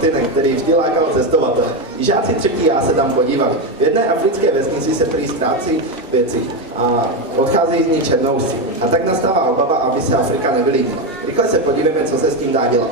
kontinent, který vždy lákal cestovatele. I žáci 3. A se tam podívali. V jedné africké vesnici se prý ztrácí věci a odcházejí z ní černousci. A tak nastává obava, aby se Afrika nevylidnila. Rychle se podívejme, co se s tím dá dělat.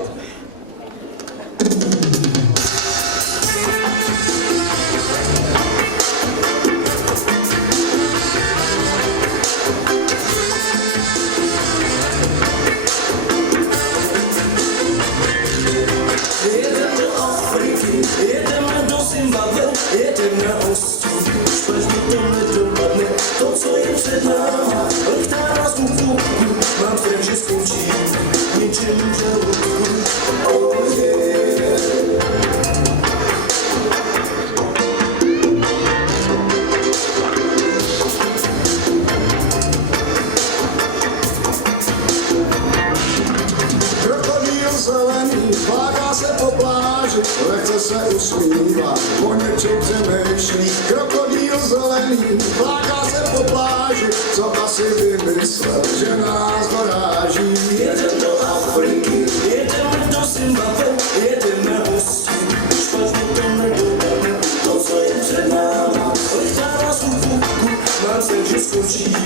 Pláká se po pláži, lehce se usmívá, po něčem přemýšlí. Krokodýl zelený, pláká se po pláži, co asi vymyslel, že nás doráží. Jedem do Afriky, jedem do Zimbabwe, jedem na hostí, špatně to nedopadne, to, co je před náma, lehká nás u půdku, mám se, že skončí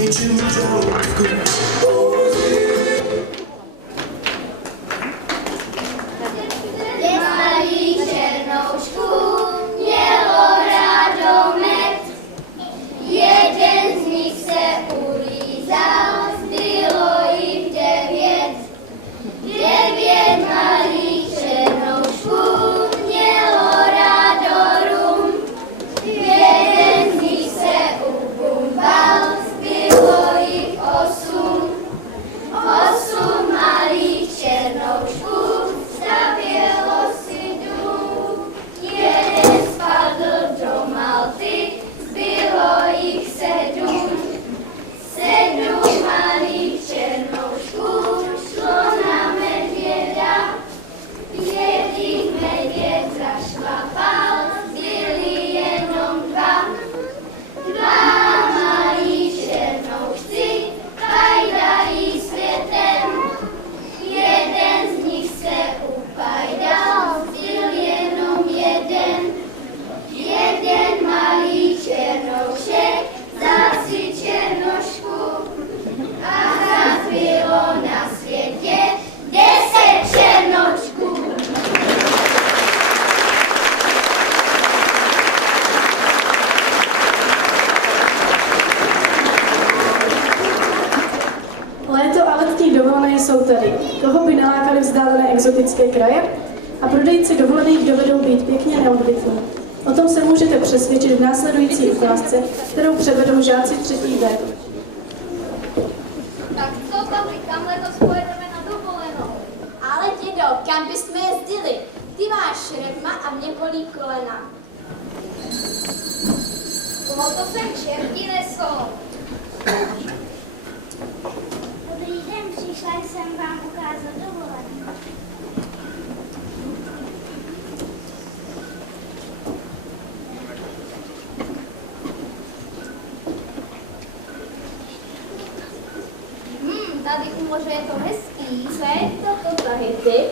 ničím v žaludku. Jsou tady. Koho by nalákali vzdálené exotické kraje? A prodejci dovolených dovedou být pěkně neobvyklí. O tom se můžete přesvědčit v následující ukázce, kterou převedou žáci 3. B. Tak co, Pavli, kam letos pojedeme na dovolenou? Ale dědo, kam bychom jezdili? Ty máš revma a mě bolí kolena. To sem čerti nesou. Dobrý den, přišla jsem vám ukázat dovolenou. Tady u moře je to hezký. Co je toto za hity?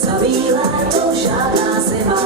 Celý léto žádná zima.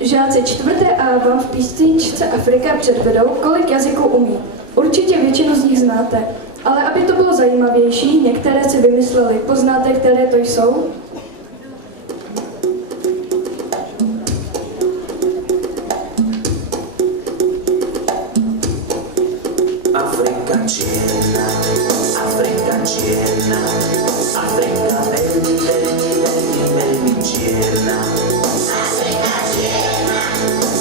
Žáci 4. A vám v písničce Afrika předvedou, kolik jazyků umí. Určitě většinu z nich znáte, ale aby to bylo zajímavější, některé si vymysleli. Poznáte, které to jsou? Afrika čierna, Afrika čierna, Afrika veľmi, veľmi, veľmi, veľmi čierna. Afrika čierna,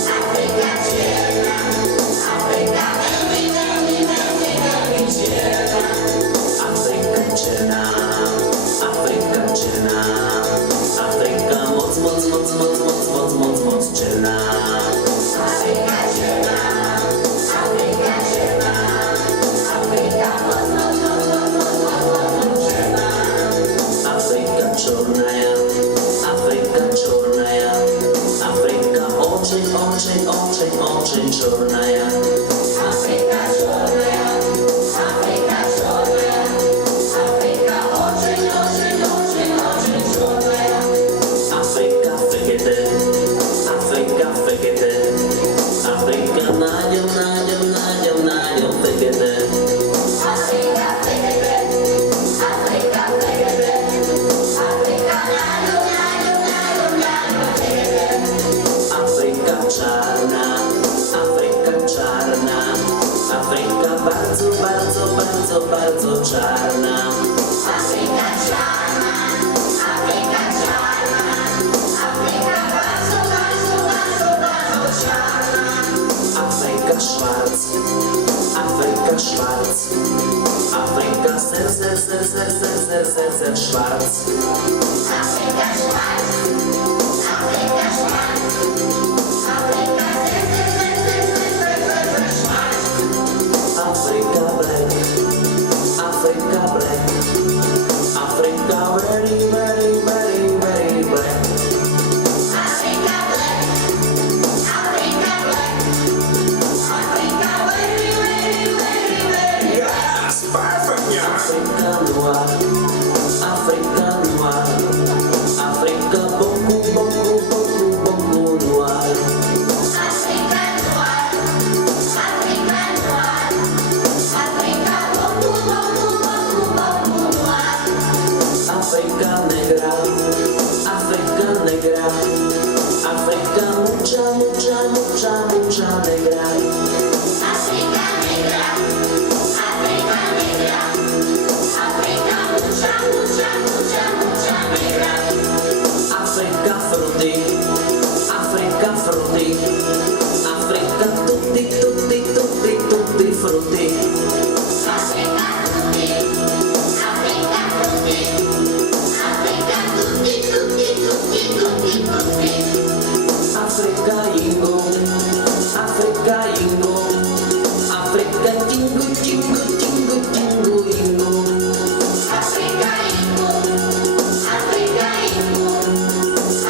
Afrika čierna, Afrika veľmi, veľmi, veľmi, veľmi čierna. Afrika černá, Afrika černá, Afrika moc, moc, moc, moc, moc, moc, moc, moc černá. Afrika černá, Afrika černá. Afrika čornaja, Afrika čornaja, Afrika očeň, očeň, očeň, očeň čornaja. Afrika čornaja, Afrika čornaja, Afrika očeň, očeň, očeň, očeň čornaja. Afrika fekete, Afrika fekete, Afrika náďom, náďom, náďom, náďom fekete. Afrika fekete, Afrika fekete, Afrika náďom, náďom, náďom, náďom fekete. Afrika čárna, Afrika čárna, Afrika bardzo, bardzo, bardzo, bardzo čárna. Afrika čárna, Afrika čárna, Afrika bardzo, bardzo, bardzo, bardzo čárna. Afrika schwarz, Afrika schwarz, Afrika sehr, sehr, sehr, sehr, sehr, sehr, sehr, sehr schwarz. Afrika schwarz, Afrika schwarz, Afrika sehr, sehr, sehr, sehr, sehr, sehr, sehr schwarz. Afrika black, Afrika black, Afrika very, very, very, very black. Afrika black, Afrika black, Afrika very, very, very, very black. Yes, perfect, yeah. Afrika noir, Afrika noir, Afrika beaucoup, beaucoup, beaucoup, beaucoup noir. Afrika noir, Afrika noir, Afrika beaucoup, beaucoup, beaucoup, beaucoup noir. Afrika negra, Afrika negra, Afrika mucha, mucha, mucha, mucha negra. Afrika negra, Afrika negra, Afrika mucha, mucha, mucha, mucha negra. Afrika frutti, Afrika frutti, Afrika tutti, tutti, tutti, tutti frutti. Afrika frutti, Afrika frutti, Afrika tutti, tutti, tutti, tutti, tutti. Afrika ingo, Afrika ingo, Afrika tingu, tingu, tingu, tingu ingo. Afrika ingo, Afrika ingo,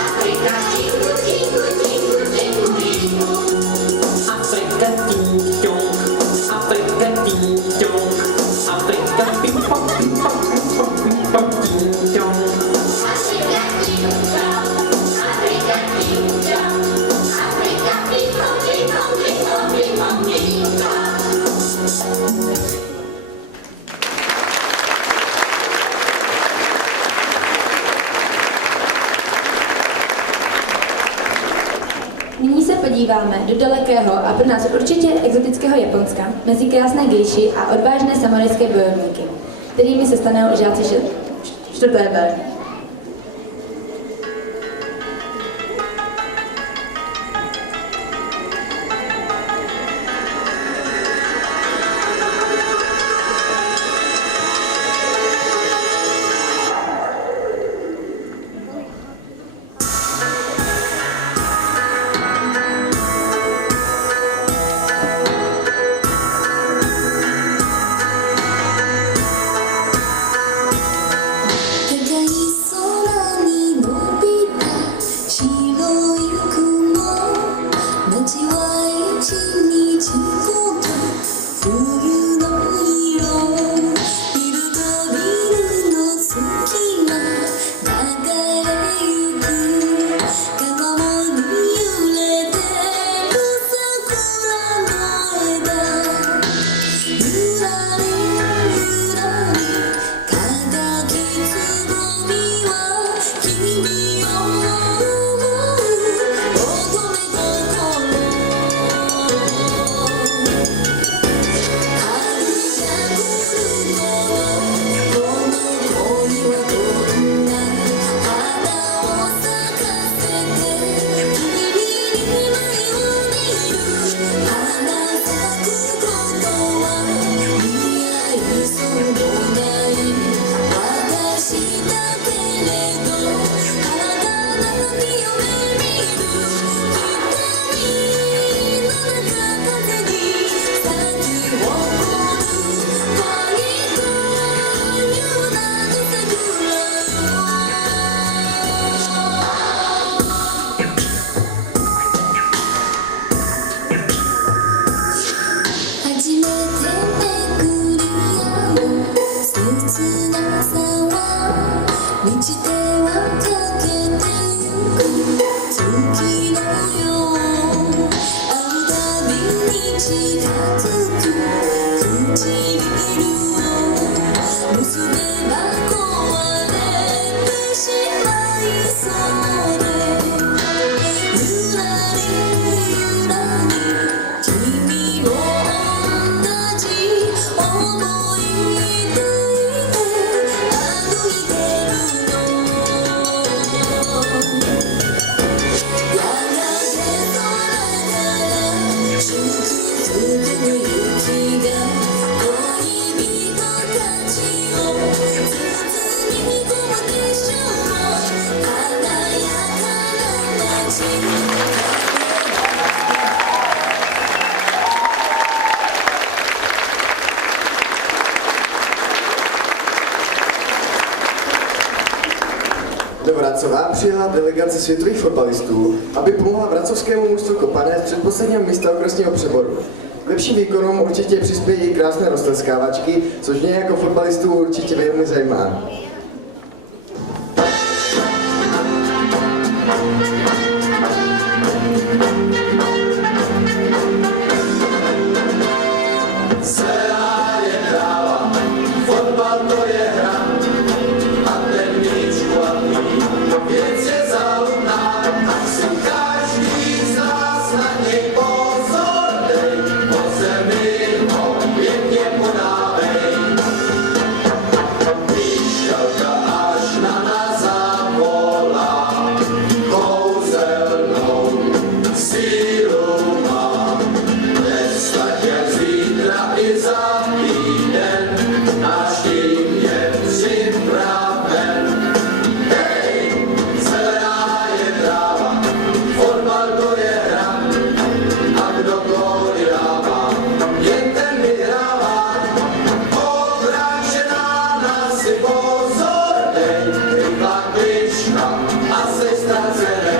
Afrika tingu, tingu, tingu, tingu ingo. Afrika ting tong, Afrika ting tong, Afrika ping pong, ping pong, ping pong, ping pong ting tong. Afrika ting tong, Afrika ting tong, Afrika ping pong, ping pong, ping pong, ping pong ting tong. Nyní se podíváme do dalekého a pro nás určitě exotického Japonska mezi krásné gejši a odvážné samurajské bojovníky, kterými se stanou žáci 4. B. Do Vracova přijela delegace světových fotbalistů, aby pomohla vracovskému mužstvu Kopanec před posledního místa okresního přeboru. K lepším výkonům určitě přispějí krásné roztleskávačky, což mě jako fotbalistů určitě velmi zajímá. a se ztracené.